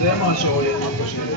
זה מה שרואה אבא שלי.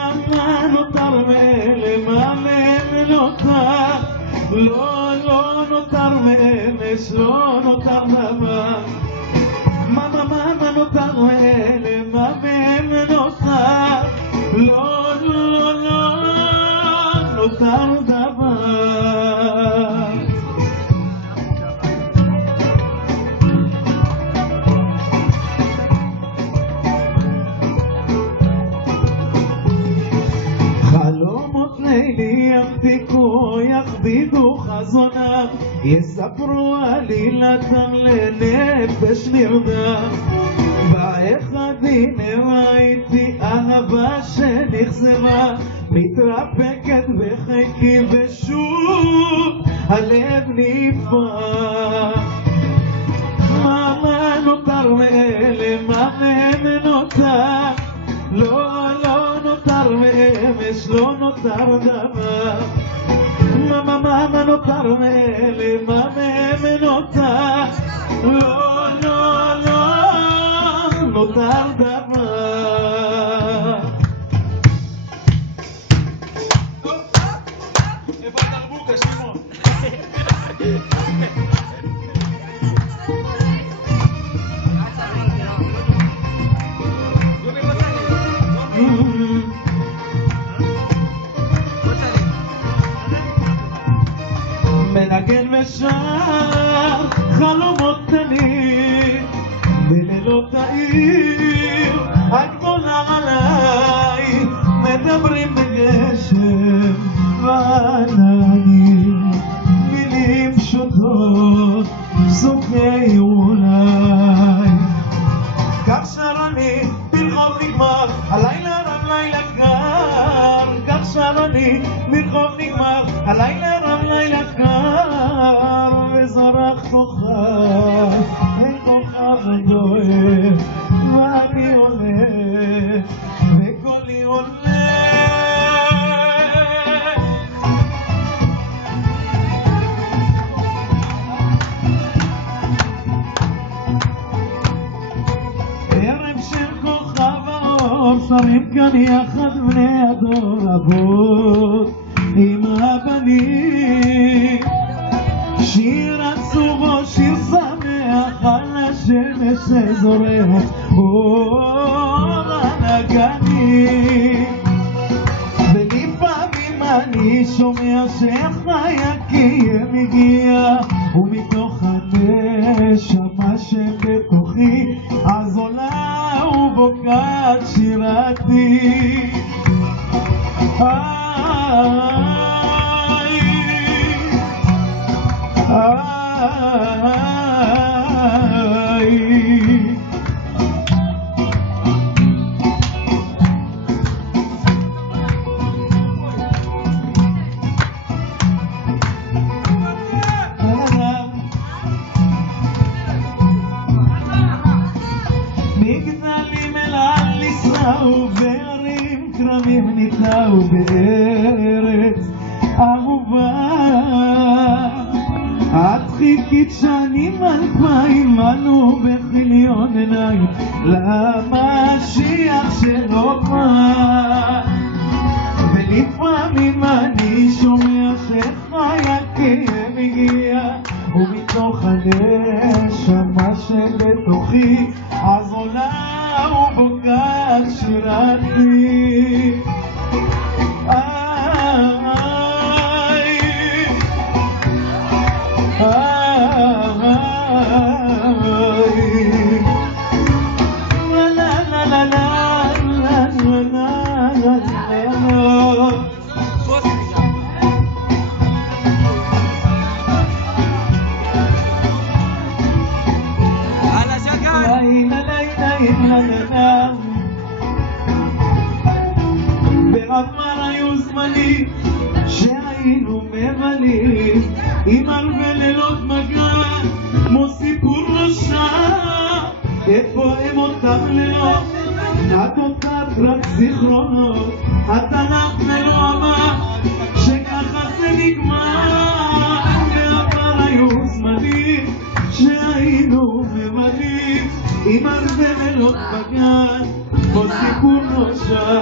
מה נוצר מאלה, מה מהם נוצר, לא נוצר לא נותר מאמש, לא נותר מה נותר מאלה, מה מהם נותר, לא נותר דבר. חלומות לילי ימתיקו יכבידו חזונם, יספרו עלילתם לנפש נרדם. באחד הנה ראיתי אהבה שנחזרה, מתרפקת בחיקי ושוב הלב נפרע. מה נותר מאלה, מה מהם נותר, לא נותר מאמש, לא נותר דבר. מה נותר מאלה, מה מהם נותר, לא נותר דבר. איפה התרבוקה, שמעון? מנגן ושר חלומות קטנים בלילות העיר הגדולה עליי, מדברים בגשם ועננים, מילים פשוטות סוכי אולי. כך שר אני ברחוב נגמר, הלילה רב לילה קר. כך שר אני ברחוב נגמר, הלילה רב לילה קר. וזרח כוכב, אין כוכב דואב, ואני עולה וקולי עולה. שרים כאן יחד בני הדור, אבות עם הבנים, שיר עצוב או שיר שמח על השמש שזורח אור הנגנים. ולפעמים אני שומע שחייקים הגיע, ומתוך הנשמה שבתוכי אז עולה ובוקעת שירתי. מגדלים אל על נישאו, בערים כרמים ניטעו, בארץ אהובה. את חיכית שנים 2000, אנו בכיליון עיניים למשיח שלא בא. ולפעמים אני שומע שחייכם הגיע, ומתוך הנשמה שבתוכי אז עולה ובוקעת שירתי. רק זיכרונות. התנ"ך לא אמר שככה זה נגמר, בעבר היו זמנים שהיינו ממלאים עם הרבה לילות בגן, כמו סיפור נושע.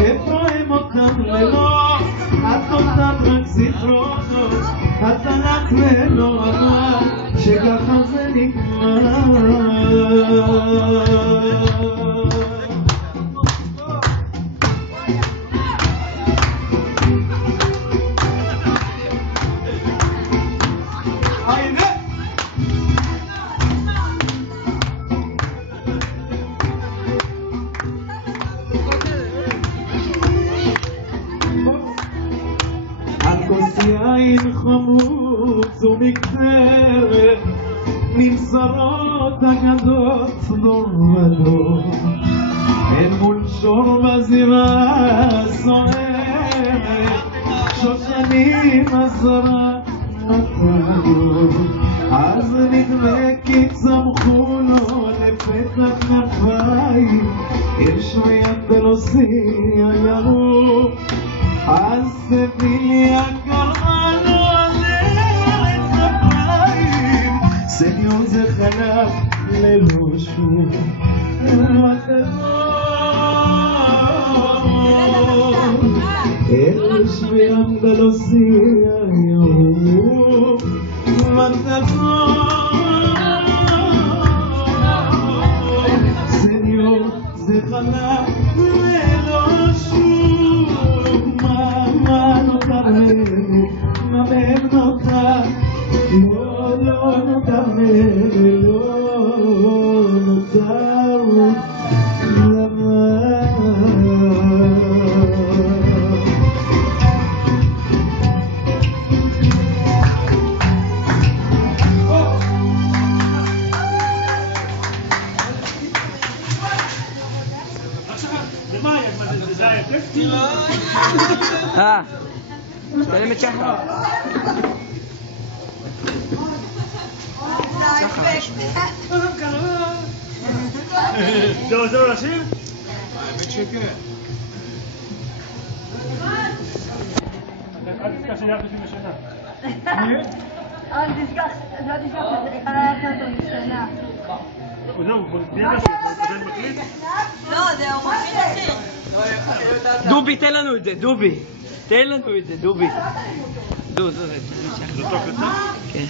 איפה הם אותם לילות? את אותם רק זיכרונות. התנ"ך לא אמר שככה זה נגמר. יין חמוץ ומקטרת, מבשרות אגדות דור ודור, הן מול שור בזירה סוערת, שושנים עזרה נתנו, אז נדמה כי צמחו לו לפתח כנפיים, יש מיד בלוסי הירוק, אז סביליה קראה לו על ארץ אפיים, סניור זה חלב ללא שום מתנות, אש באנדלוסי הירוק מתנות, סניור זה חלב ללא שום. מה נותר לנו? מה מהם נותר? לא נותר לנו, לא נותר משתלמת שחר. זה עוזר לשיר? האמת שכן. אל תזכר שאני אהבתי משנה. אל תשכח שזה קרה לך אותו משנה. זהו, בוא נתהיה לשיר, בוא נקליט. לא, זה הוא מתחיל לשיר. דובי, תן לנו את זה, דובי. תן לנו את זה, דובי. דו, זה אותו קצר? כן.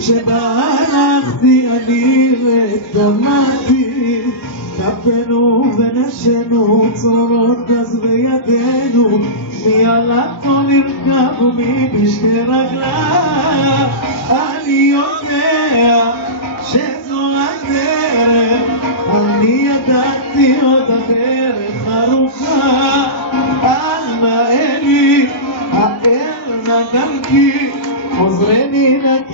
שבה הלכתי אני ודמעתי, כפינו ונשנו צרורות גז בידינו, מי עלתו נרכב ומי בשתי רגליו, אני